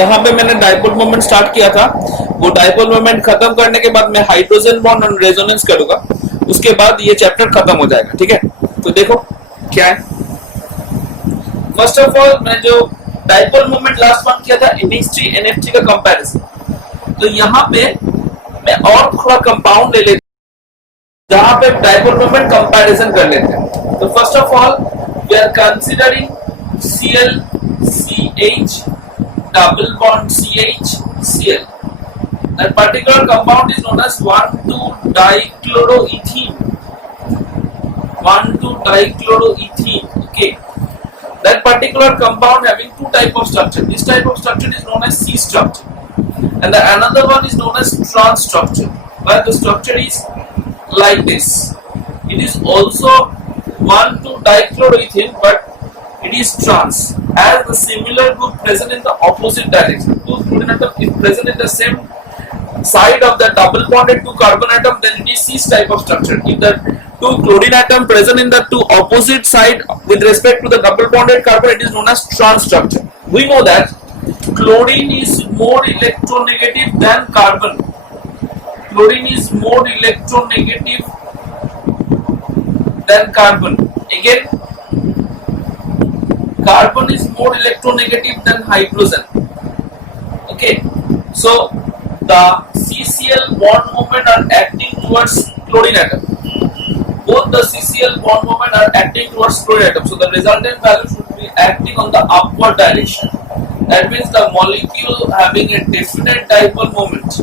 यहाँ पे मैंने डाइपोल मोमेंट स्टार्ट किया था, वो डाइपोल मोमेंट खत्म करने के बाद मैं हाइड्रोजन बॉन्ड और रेजोनेंस करूंगा, उसके बाद ये चैप्टर खत्म हो जाएगा। ठीक है, तो देखो क्या है। फर्स्ट ऑफ ऑल मैं जो डाइपोल मोमेंट लास्ट वन किया था NH3 NF3 का कंपैरिजन, तो यहाँ पे मैं और थोड़ा कंपाउंड ले लेता जहां पे डाइपोल मोमेंट कंपैरिजन कर लेते हैं। तो first of all we are considering Cl CH double bond CH Cl. That particular compound is known as 1,2-dichloroethene. 1,2-dichloroethene. Okay. That particular compound having two type of structure. This type of structure is known as C structure, and the another one is known as trans structure, where the structure is like this. It is also 1,2-dichloroethene, but it is trans, as the similar group present in the opposite direction. Two chlorine atom is present in the same side of the double bonded two carbon atom, then it is this type of structure. If the two chlorine atom present in the two opposite side with respect to the double bonded carbon, it is known as trans structure. We know that chlorine is more electronegative than carbon. Chlorine is more electronegative than carbon. Again, carbon is more electronegative than hydrogen. Okay, so the CCl bond moment are acting towards chlorine atom. Both the CCl bond moment are acting towards chlorine atom. So the resultant value should be acting on the upward direction. That means the molecule having a definite dipole moment,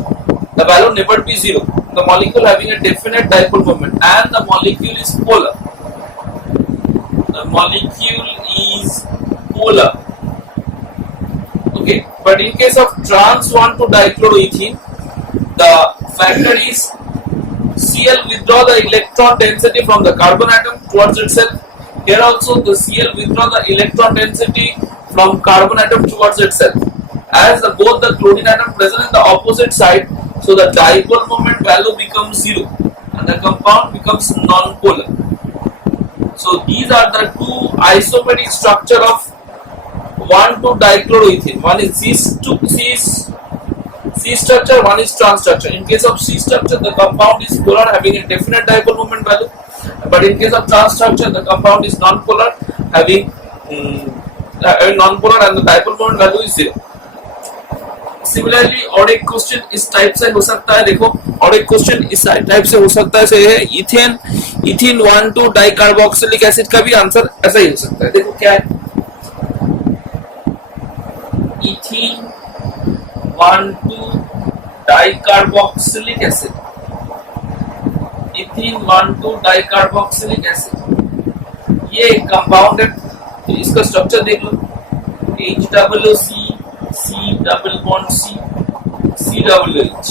the value never be zero. The molecule having a definite dipole moment, and the molecule is polar. The molecule is polar. Okay, but in case of trans 1,2-dichloroethene, the factor is Cl withdraw the electron density from the carbon atom towards itself. Here also the Cl withdraw the electron density from carbon atom towards itself. As both the chlorine atom present in the opposite side, so the dipole moment value becomes zero and the compound becomes non-polar. So these are the two isomeric structure of 1,2-dichloroethene. One is C structure, one is trans structure. In case of C structure, the compound is polar, having a definite dipole moment value. But in case of trans structure, the compound is non-polar, having non-polar, and the dipole moment value is zero. Similarly, और एक question इस type से हो सकता है, देखो और एक क्वेश्चन इस टाइप से हो सकता है, है इथेन 1,2-डाइकार्बोक्सिलिक एसिड का भी आंसर ऐसा ही हो सकता है। देखो क्या है, इथेन 1,2-डाइकार्बोक्सिलिक एसिड, इथेन 1,2-डाइकार्बोक्सिलिक एसिड, ये एक कंपाउंड है। तो इसका स्ट्रक्चर देख लो, HOOC C double bond C, C double H,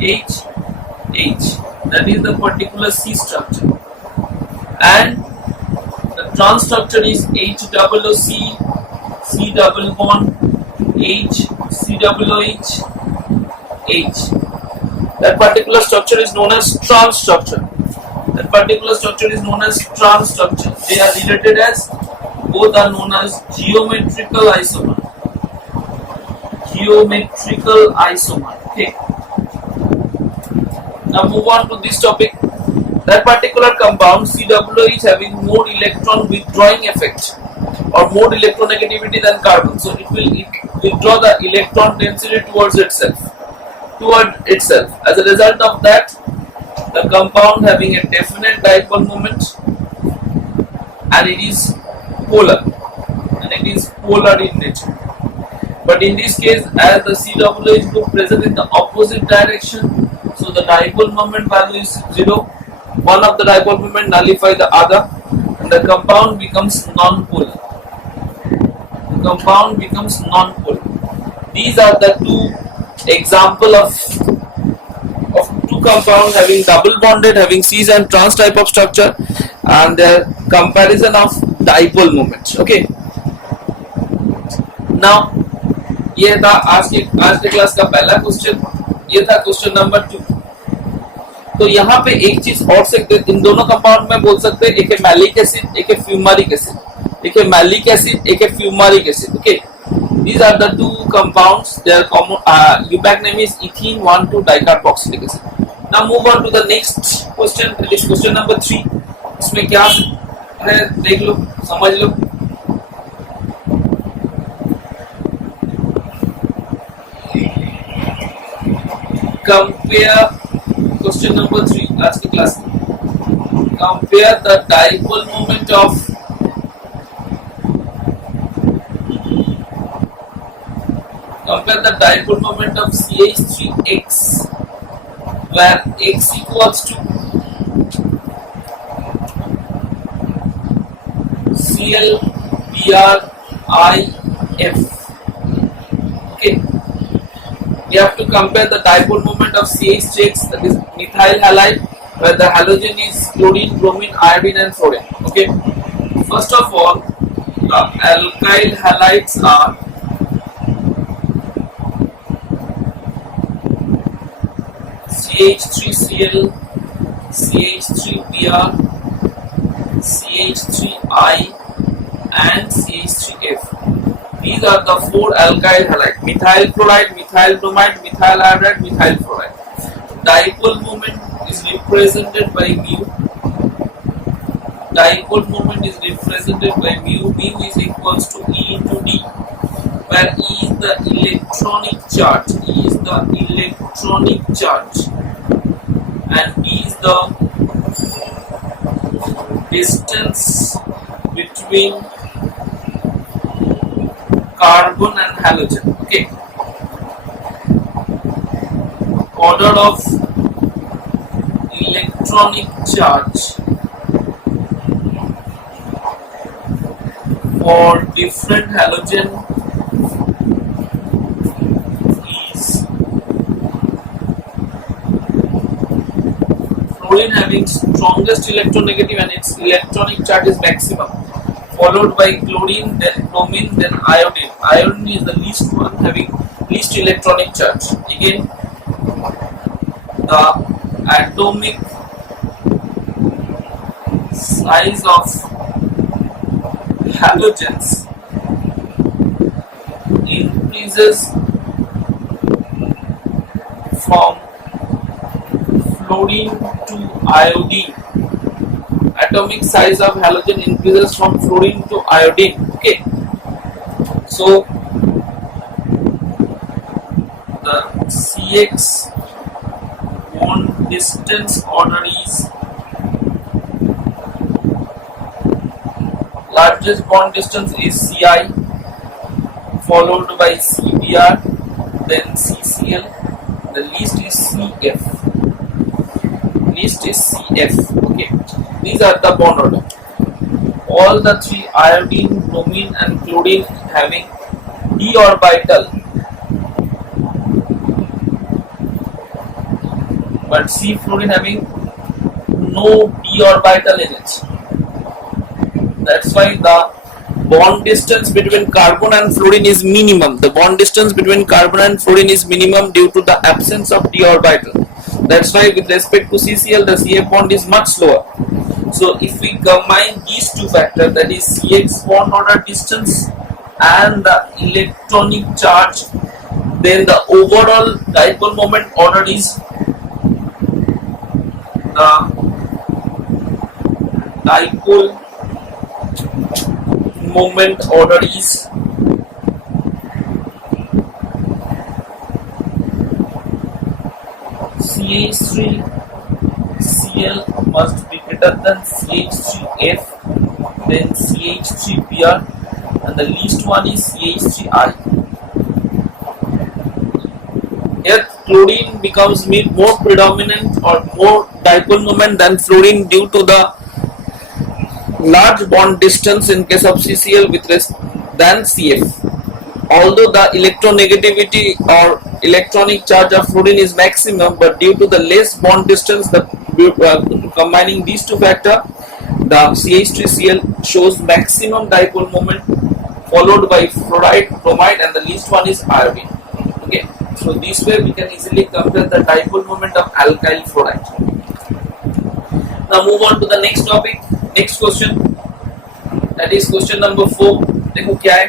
H, H. That is the particular C structure, and the trans structure is HOOC, C double bond H, C double H, H. That particular structure is known as trans structure. That particular structure is known as trans structure. They are related as, both are known as geometrical isomer. Geometrical isomer. Okay. Now move on to this topic. That particular compound COOH having more electron withdrawing effect or more electronegativity than carbon, so it will withdraw the electron density towards itself. As a result of that, the compound having a definite dipole moment, and it is polar, in nature. But in this case, as the COOH group present in the opposite direction, so the dipole moment value is zero. One of the dipole moment nullify the other, and the compound becomes non-polar. These are the two example of two compounds having double bonded, having cis and trans type of structure, and their comparison of dipole moments. Okay. Now, ये था आज के class का पहला question, ये था question number 2। तो यहाँ पे एक चीज और से, इन दोनों कंपाउंड में बोल सकते हैं, एक है मैलिक एसिड, एक है फ्यूमारिक एसिड, एक है मैलिक एसिड, एक है fumaric acid. Okay, These are the two compounds. Their common UPAC name is ethene 1,2-dicarboxylic acid. Now move on to the next question. It is question number 3. इसमें क्या है देख लो, समझ लो. Compare question number 3. आज की class में compare the dipole moment of CH3X, where X equals to Cl Br IF. Okay, we have to compare the dipole moment of CH3X, that is methyl halide, where the halogen is chlorine, bromine, iodine and fluorine. Okay, first of all, the alkyl halides are CH3Cl, CH3Br, CH3I and CH3F. These are the 4 alkyl halides: methyl chloride, methyl bromide, methyl iodide, methyl fluoride. Dipole moment is represented by mu. Dipole moment is represented by mu. Mu is equals to E into D, where E is the electronic charge. E is the electronic charge, and D is the distance between carbon and halogen. Okay, order of electronic charge for different halogen is fluorine having strongest electronegative and its electronic charge is maximum, followed by chlorine, then bromine, then iodine. Iodine is the least one, having least electronic charge. Again, the atomic size of halogens increases from fluorine to iodine. Atomic size of halogen increases from fluorine to iodine. Okay, so the CX bond distance order is largest bond distance is Ci, followed by Cbr, then CCl. The least is Cf. Least is Cf. Okay, these are the bond order. All the 3 iodine, bromine and chlorine having d orbital, but C fluorine having no d orbital in it. That's why the bond distance between carbon and fluorine is minimum. The bond distance between carbon and fluorine is minimum due to the absence of d orbital. That's why with respect to CCl, the CF bond is much slower. So if we combine these two factors, that is CX bond order distance and the electronic charge, then the overall dipole moment order is the dipole moment order is CH3Cl must be greater than CH3F, then CH3Br, and the least one is CH3I. Here chlorine becomes more predominant or more dipole moment than fluorine due to the large bond distance in case of CCl with than CF. Although the electronegativity or electronic charge of fluorine is maximum, but due to the less bond distance, combining these two factors, the CH3Cl shows maximum dipole moment, followed by fluoride, bromide, and the least one is iodine. Okay, so this way we can easily compare the dipole moment of alkyl fluoride. Now move on to the next topic, next question, that is question number 4. देखो क्या है,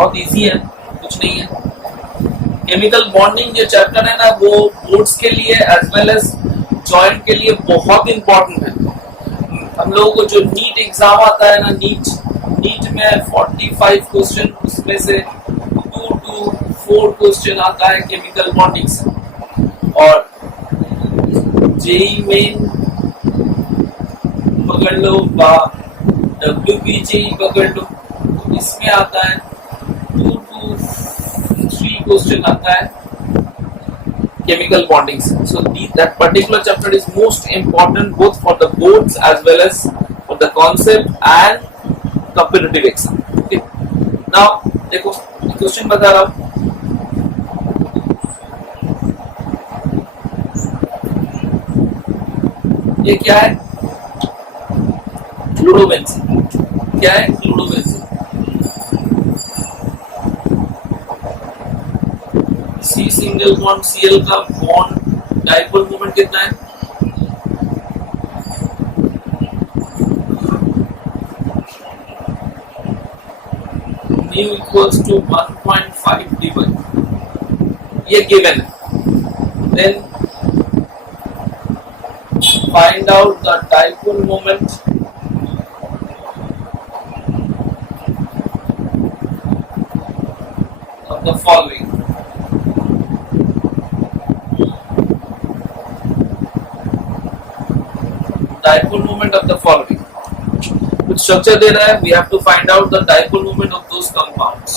बहुत easy है, कुछ नहीं है। Chemical bonding जो chapter है ना, वो बोर्ड्स के लिए एज वेल एज जॉइंट के लिए बहुत इंपॉर्टेंट है। हम लोगों को जो नीट एग्जाम आता है ना, नीट में 45 क्वेश्चन, उसमें से 2 to 4 क्वेश्चन आता है केमिकल बॉन्डिंग से। और जेई मेन पकड़ लो, WBJ पकड़ लो, तो इसमें आता है 2 to 3 क्वेश्चन आता है chemical bonding. So that particular chapter is most important both for the boards as well as for the concept and competitive exam. Okay. Now देखो क्वेश्चन बता रहा हूँ। ये क्या है? क्लोरोबेंजीन। क्या है? Chlorobenzene. C single bond Cl का बॉन्ड डाइपोल मोमेंट कितना है? mu equals to 1.5 d/. ये given है। Then find out the dipole moment of the following. Dipole moment of the following. कुछ स्ट्रक्चर दे रहा है, we have to find out the dipole moment of those compounds.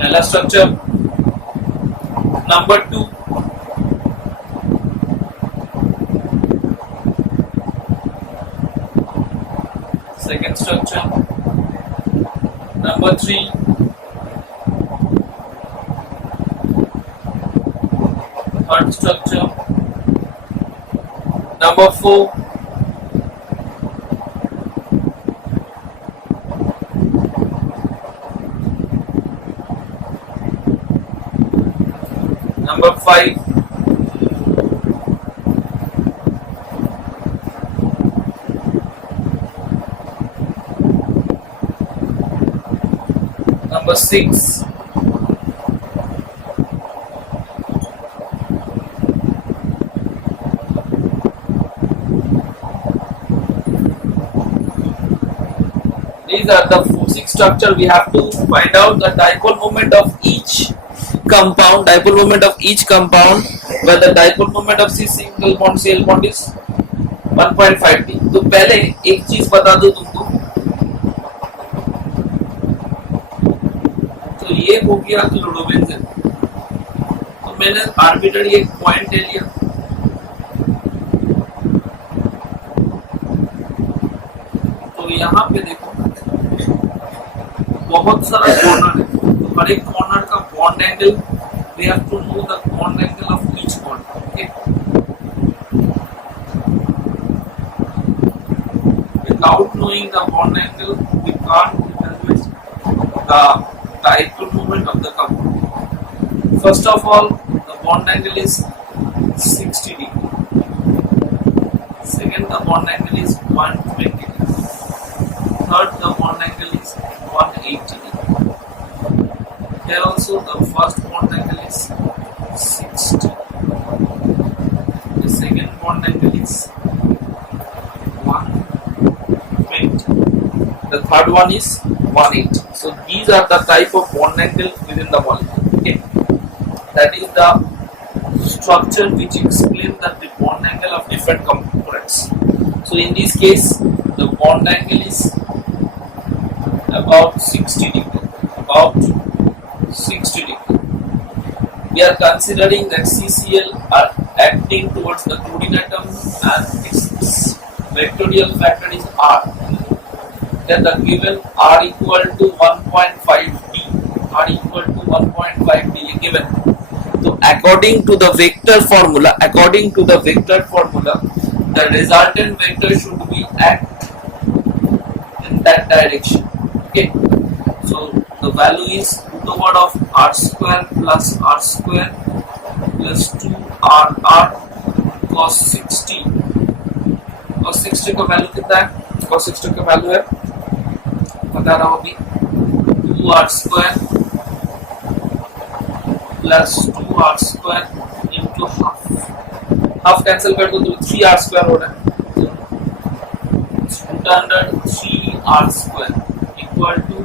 पहला structure, number 2, second structure, number 3, third structure, number 4, number 5, number 6, these are the 6 structure. We have to find out the dipole moment of each compound, dipole moment of each compound, where the dipole moment of C single bond Cl bond is 1.5 d. तो पहले एक चीज बता दूं तुमको, तो ये हो गया क्लोरोबेंजीन। तो मैंने आर्बिट्ररी एक पॉइंट ले लिया, तो यहाँ पे देखो बहुत सारा कॉर्नर है, तो हर एक कॉर्नर का bond angle, we have to know the bond angle of each bond. Okay, without knowing the bond angle we can't evaluate the dipole moment of the compound. First of all, the bond angle is 60 degree. Second, the bond angle is 120 degree. Third, the bond angle is 180 degree. Here also the first bond angle is 60. The second bond angle is 120. The third one is 180. So these are the type of bond angle within the molecule. Okay, that is the structure which explains the bond angle of different components. So in this case, the bond angle is about 60 degree. About 60 degree. We are considering that CCl are acting towards the chlorine atom and its vectorial factor is R. Then the given R equal to 1.5 d. R equal to 1.5 d given. So according to the vector formula, the resultant vector should be act in that direction. Okay. So the value is root over of R square plus R square plus 2 R cos 60 cos 60 का value कितना है? cos 60 का value है, बता रहा हूँ अभी, 2r² plus 2r² into half cancel कर दो तो 3r² हो रहा है, under 3r² equal to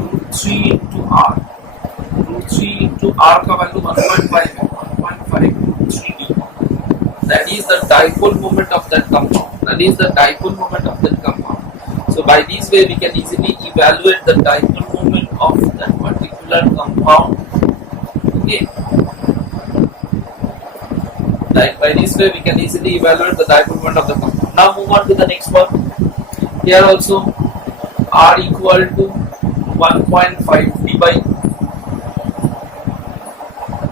√3 into r, √3 into r का वैल्यू 1.5 है, 1.5 3d. That is the dipole moment of that compound. That is the dipole moment of that compound. So by this way we can easily evaluate the dipole moment of that particular compound. Okay. Like by this way we can easily evaluate the dipole moment of the compound. Now move on to the next one. Here also r equal to 1.5 d by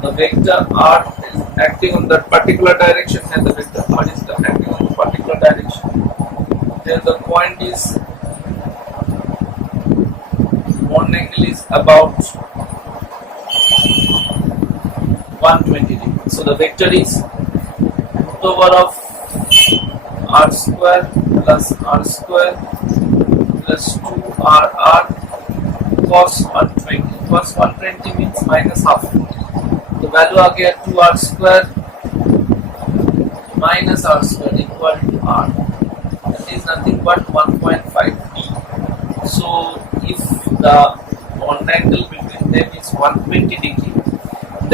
the vector r is acting on that particular direction and the vector r is acting on the particular direction. Then the point is one angle is about 120 degrees. So the vector is root over of r² plus r² plus 2rr cos 120. Cos 120 means minus half. The value आ गया 2r² minus r² equal to r. That is nothing but 1.5d. So if the bond angle between them is 120 degree,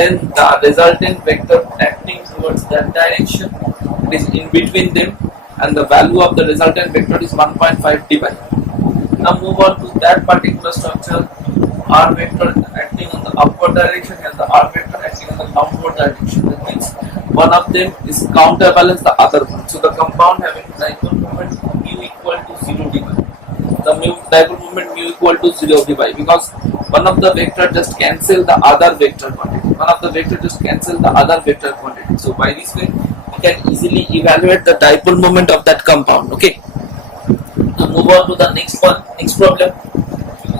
then the resultant vector acting towards that direction is in between them, and the value of the resultant vector is 1.5 d by. Now move on to that particular structure. R vector acting on the upward direction and the R vector acting on the downward direction. That means one of them is counterbalance the other one. So the compound having dipole moment mu equal to 0 d by. The dipole moment mu equal to 0 d by, because one of the vector just cancel the other vector quantity. One of the vector just cancel the other vector quantity. So by this way we can easily evaluate the dipole moment of that compound. Okay. Now move on to the next one. Next problem.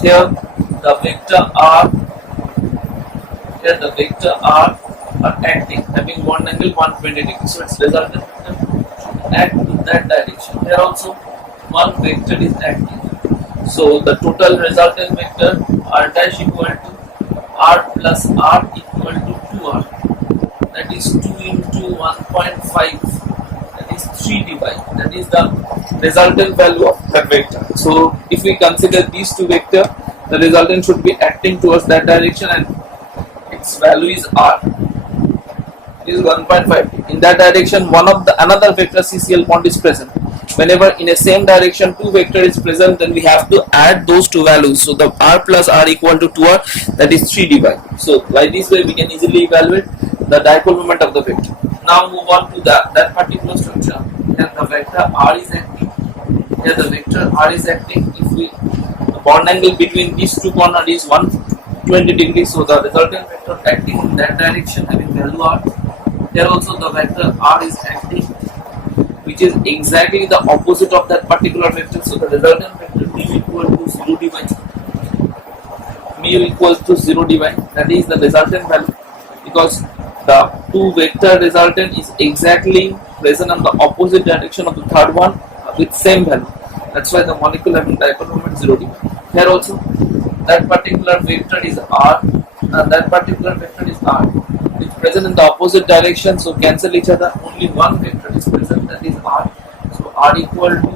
Here the vector r, here the vector r are acting, having one angle 120 degrees. So its resultant vector act in that direction. Here also one vector is acting. So the total resultant vector r dash equal to r plus r equal to 2r. That is 2 into 1.5. That is 3 d by. That is the resultant value of that vector. So if we consider these two vectors, the resultant should be acting towards that direction and its value is r. It is 1.5. In that direction, one of the another vector CCl bond is present. Whenever in a same direction two vector is present, then we have to add those two values. So the r plus r equal to 2r, that is 3 d by. So by this way we can easily evaluate the dipole moment of the vector. Now move on to that particular structure. Here the vector r is acting. Here the vector r is acting. If we the bond angle between these two corners is 120 degrees, so the resultant vector acting in that direction having value r. Here also the vector r is acting, which is exactly the opposite of that particular vector. So the resultant vector mu equal to 0 d by. Mu equals to 0 d by. That is the resultant value, because the two vector resultant is exactly present on the opposite direction of the third one with same value. That's why the molecule having dipole moment 0 d by. Here also that particular vector is r and that particular vector is r. It's present in the opposite direction, so cancel each other. Only one vector is present, that is r. So r equal to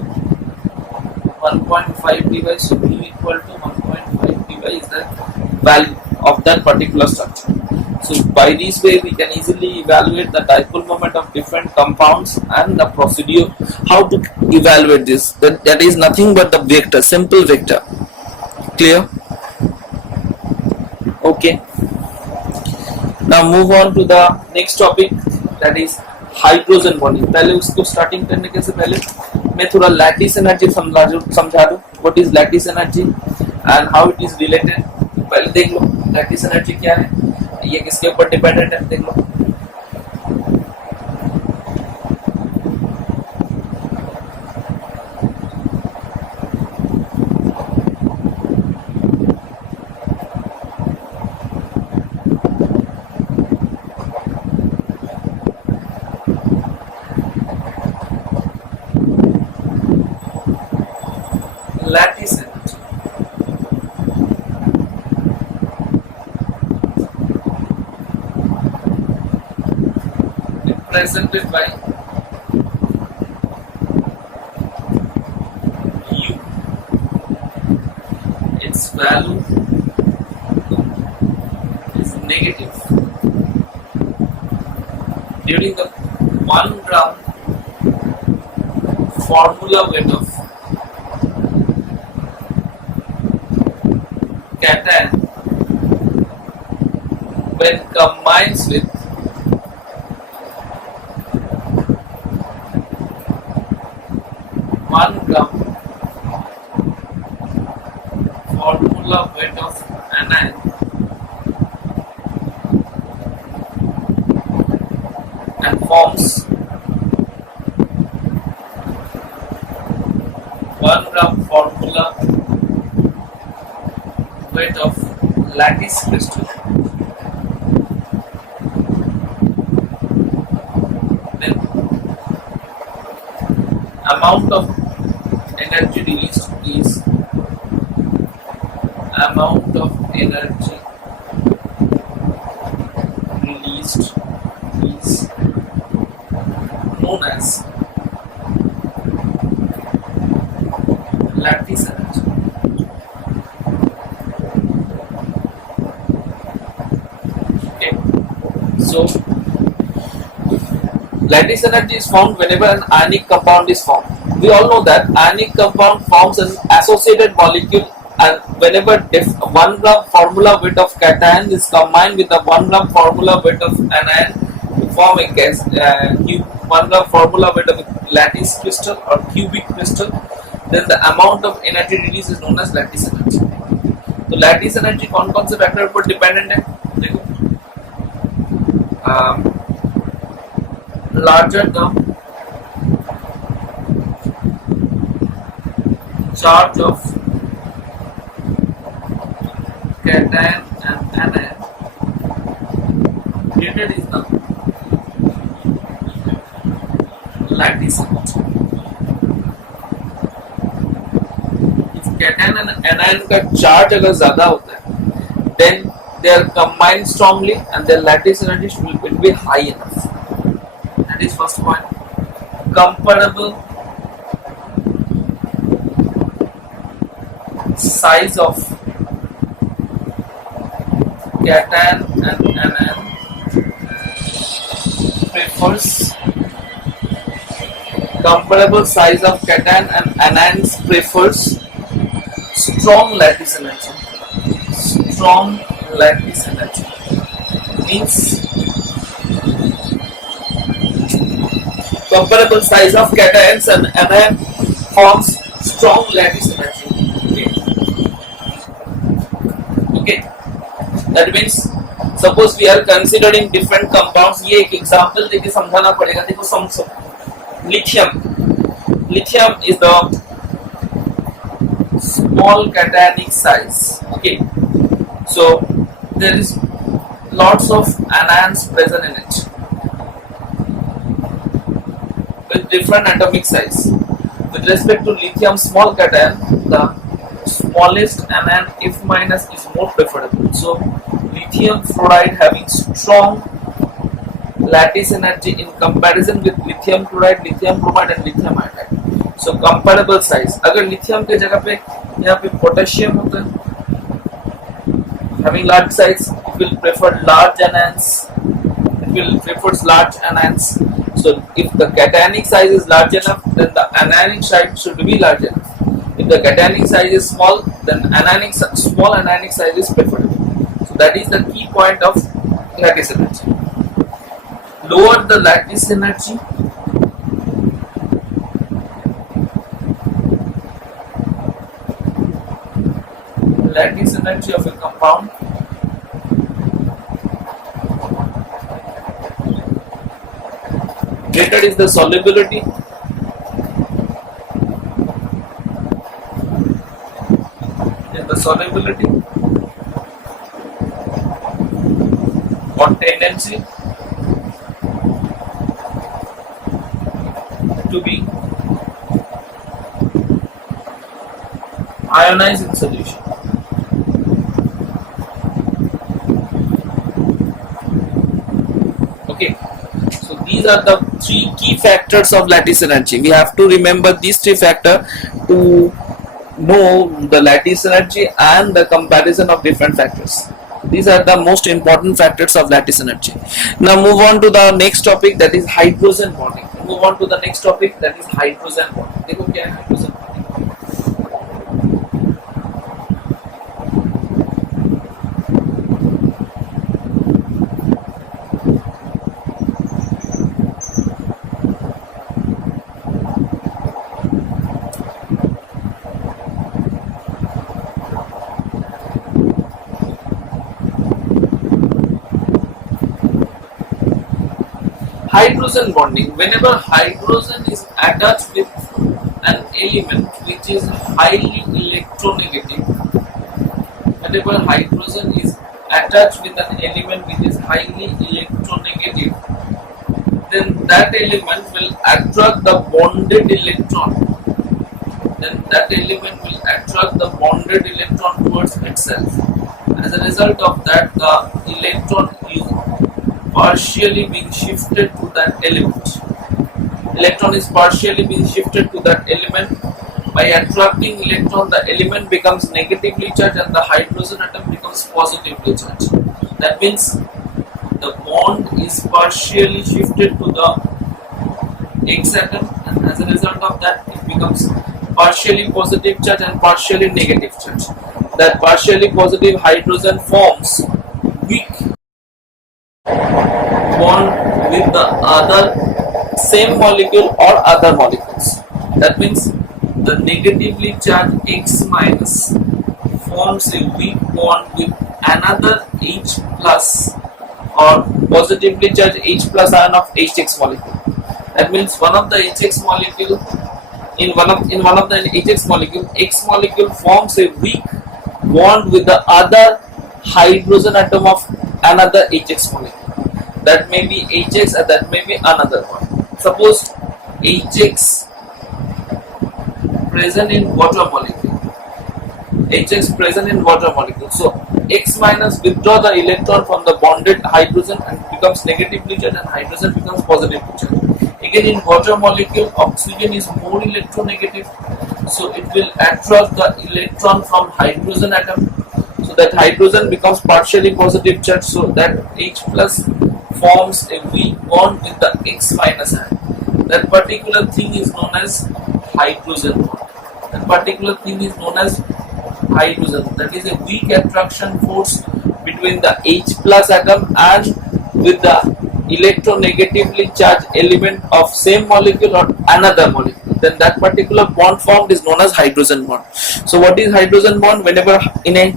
1.5 d by. So mu equal to 1.5 d by is the value of that particular structure. So by this way we can easily evaluate the dipole moment of different compounds, and the procedure how to evaluate this. That is nothing but the vector, simple vector. Clear? Okay. Now move on to the next topic, that is hydrogen bonding. पहले उसको starting करने के से पहले मैं थोड़ा lattice energy समझा दूं. What is lattice energy and how it is related. पहले देख लो लैटिस एनर्जी क्या है, ये किसके ऊपर डिपेंडेंट है, देख लो. lattice energy. Represented by U. Its value is negative. During the 1 gram formula weight of cation, when combines with 1 gram formula weight of anion, and forms 1 gram formula weight of lattice crystal, then amount of energy released is amount of energy released is known as lattice energy. Okay, so lattice energy is found whenever an ionic compound is formed. We all know that ionic compound forms an associated molecule, and whenever 1 gram formula weight of cation is combined with the 1 gram formula weight of anion to form a gas, 1 gram formula weight of a lattice crystal or cubic crystal, then the amount of energy released is known as lattice energy. तो lattice energy कौन-कौन से factor पर dependent है? देखो, larger the charge of cation and anion, greater is the lattice energy. If cation and anion का charge अगर ज़्यादा होता है, then they are combined strongly and their lattice energy will be high enough. That is first point. Comparable size of cation and anion prefers comparable size of cation and anions prefers strong lattice energy. Strong lattice energy means comparable size of cations and anion forms strong lattice energy. Okay. That means suppose we are considering different compounds. ये एक example देके समझाना पड़ेगा. देखो समझो. Lithium is the small cationic size. Okay. So there is lots of anions present in it with different atomic size. With respect to lithium small cation, the smallest anion F minus is more preferable. So lithium fluoride having strong lattice energy in comparison with lithium chloride, lithium bromide and lithium iodide. So comparable size. अगर lithium के जगह पे यहाँ पे potassium होता है having large size, it will prefer large anions. It will prefers large anions. So if the cationic size is large enough, then the anionic size should be large enough. If the cationic size is small, then small anionic size is preferred. So that is the key point of lattice energy. Lower the lattice energy, of a compound, greater is the solubility, or tendency to be ionize in solution. Okay, so these are the three key factors of lattice energy. We have to remember these three factors to know the lattice energy and the comparison of different factors. These are the most important factors of lattice energy. Now move on to the next topic, that is hydrogen bonding. Move on to the next topic, that is hydrogen bonding. देखो क्या है hydrogen bonding. Hydrogen bonding. Whenever hydrogen is attached with an element which is highly electronegative, whenever hydrogen is attached with an element which is highly electronegative, then that element will attract the bonded electron. Then that element will attract the bonded electron towards itself. As a result of that, the electron is partially being shifted to that element. Electron is partially being shifted to that element. By attracting electron, the element becomes negatively charged and the hydrogen atom becomes positively charged. That means the bond is partially shifted to the X atom, and as a result of that, it becomes partially positive charge and partially negative charge. That partially positive hydrogen forms weak bond with the other same molecule or other molecules. That means the negatively charged X minus forms a weak bond with another H plus or positively charged H plus ion of HX molecule. That means one of the HX molecule in one of the HX molecule, X molecule forms a weak bond with the other hydrogen atom of another HX molecule. That may be HX and that may be another one. Suppose HX present in water molecule. HX present in water molecule. So X minus withdraw the electron from the bonded hydrogen and becomes negatively charged, and hydrogen becomes positively charged. Again, in water molecule, oxygen is more electronegative, so it will attract the electron from hydrogen atom. So that hydrogen becomes partially positive charged, so that H plus forms a weak bond with the X minus ion. That particular thing is known as hydrogen bond. That particular thing is known as hydrogen. That is a weak attraction force between the H plus atom and with the electronegatively charged element of same molecule or another molecule. Then that particular bond formed is known as hydrogen bond. So what is hydrogen bond? Whenever in a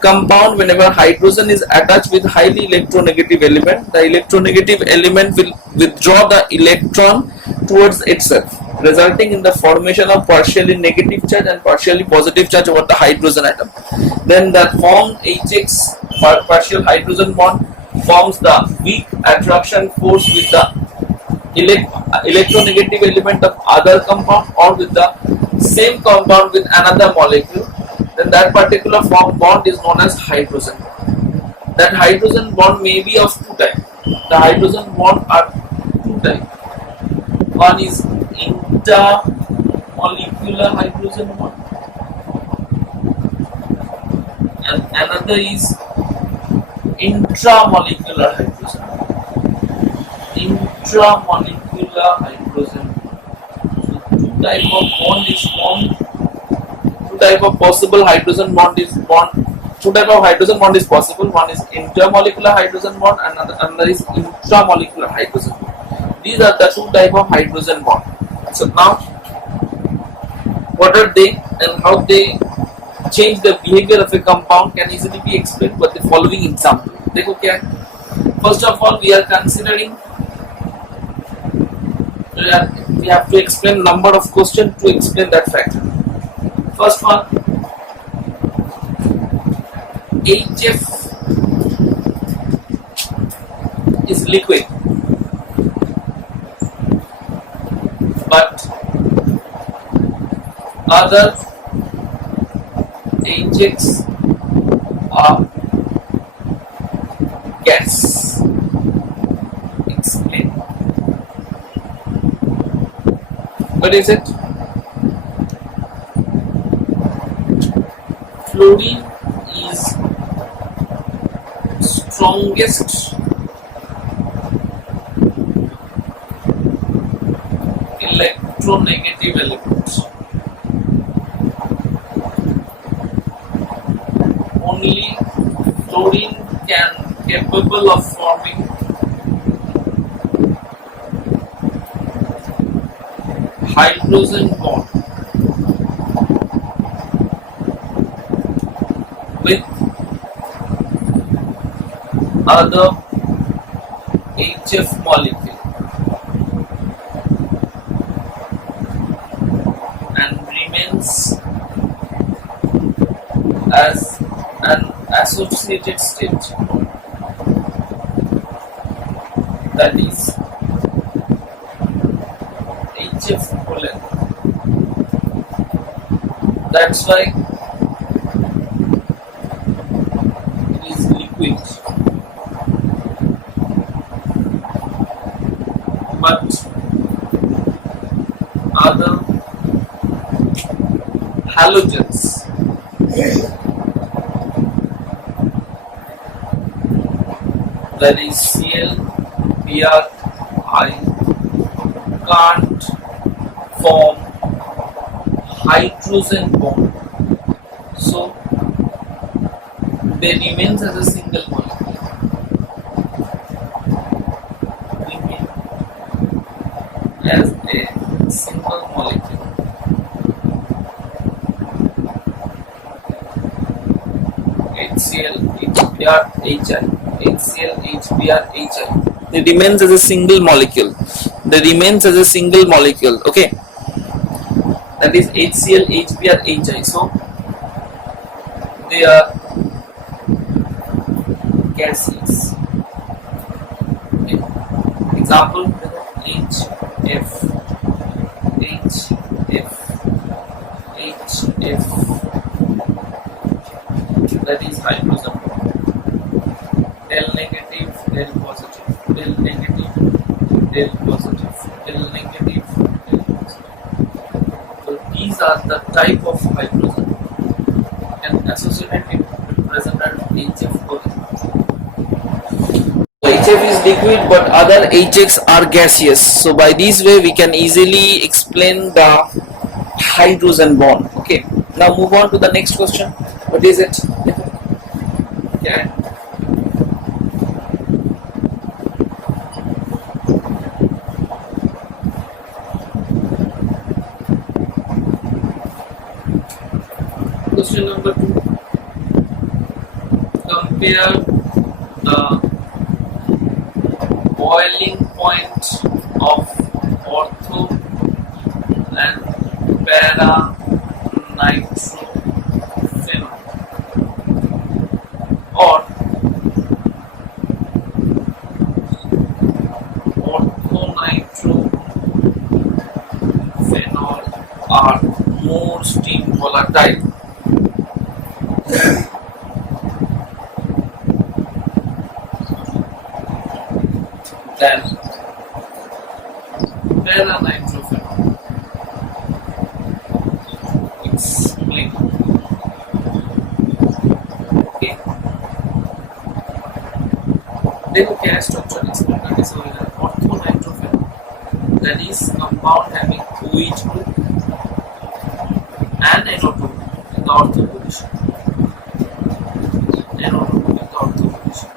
compound, whenever hydrogen is attached with highly electronegative element, the electronegative element will withdraw the electron towards itself, resulting in the formation of partially negative charge and partially positive charge over the hydrogen atom. Then the formed HX partial hydrogen bond forms the weak attraction force with the electronegative element of other compound or with the same compound with another molecule. Then that particular bond is known as hydrogen bond. That hydrogen bond may be of two types. The hydrogen bond are two types. One is intermolecular hydrogen bond and another is intramolecular hydrogen bond. Intramolecular hydrogen bond. So two type of bond is formed. Two type of possible hydrogen bond is formed. Two type of hydrogen bond is possible. One is intermolecular hydrogen bond and another is intramolecular hydrogen bond. These are the two type of hydrogen bond. So now, what are they and how they change the behavior of a compound can easily be explained by the following example. देखो क्या है? First of all, we are considering. We have to explain number of questions to explain that factor. First one, HF is liquid, but other HX are gas. Explain. What is it? Fluorine is strongest electronegative element. Only fluorine can capable of forming hydrogen bond with other HF molecule and remains as an associated state, that is HF colon. That's why it is liquid. But other halogens that is Cl, Br, I can't form hydrogen bond, so they remains as a single molecule. Remain as a single molecule. HCl, HBr, HI. HCl, HBr, HI. They remains as a single molecule. They remains as a single molecule. Okay. That is HCl, HBr, HI. So they are gases. Okay. Example: HF, HF, HF. That is hydrogen bond. Del negative, del positive, del negative, del positive, del negative, del positive. So these are the type of hydrogen and associated present at HF colon. HF is liquid, but other HX are gaseous. So by this way we can easily explain the hydrogen bond. Okay. Now move on to the next question. What is it? Okay. Question number 2. Compare the boiling point of ortho and para nitrophenol or orthonitrophenol are more steam volatile than para-nitrophenol. Explain. Okay. देखो क्या है structure explain करने से होगा orthonitrophenol, that is compound having OH group and NO2 in the ortho position. NO2 in the ortho position.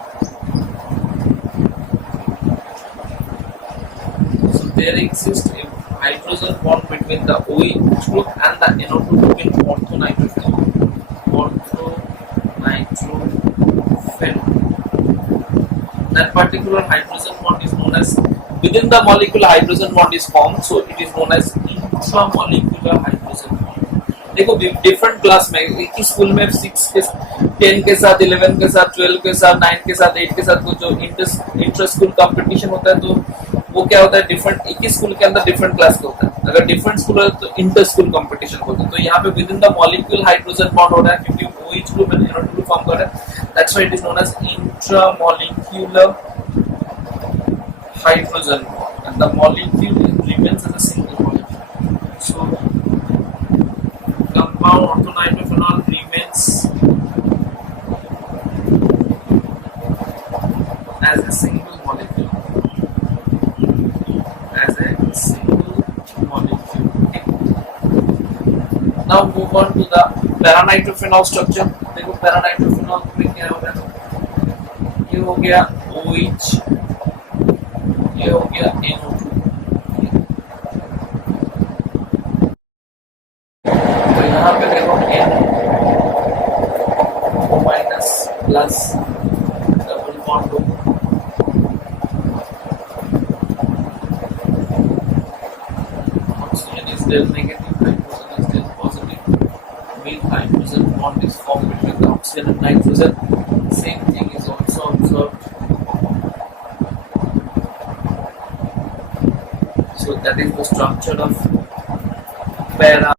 There exists a hydrogen bond between the OH group and the NO2 group in orthonitrophenol. Orthonitrophenol. That particular hydrogen bond is known as, within the molecule hydrogen bond is formed, so it is known as intramolecular hydrogen bond. देखो different class में एक ही school में 6 के 10 के साथ 11 के साथ 12 के साथ 9 के साथ 8 के साथ जो इंटर स्कूल कंपटीशन होता है तो वो क्या होता है डिफरेंट, एक ही स्कूल के अंदर डिफरेंट क्लास का होता है। अगर डिफरेंट स्कूल है तो इंटर स्कूल कंपटीशन होता है। तो यहाँ पे within the molecule hydrogen bond हो रहा है क्योंकि OH group and NO2 group form कर रहा है। That's why it is known as intramolecular hydrogen bond and the molecule remains as a single molecule. So compound orthonitrophenol remains as a single molecule. As a single molecule. Okay. Now move on to the paranitrophenol structure. देखो paranitrophenol में क्या होगा? ये हो गया OH, ये हो गया NO2। तो यहाँ पे देखो NO minus plus double bond हो, oxygen is there negative, hydrogen is there positive, with hydrogen bond is formed between the oxygen and nitrogen. Same thing is also observed. So that is the structure of para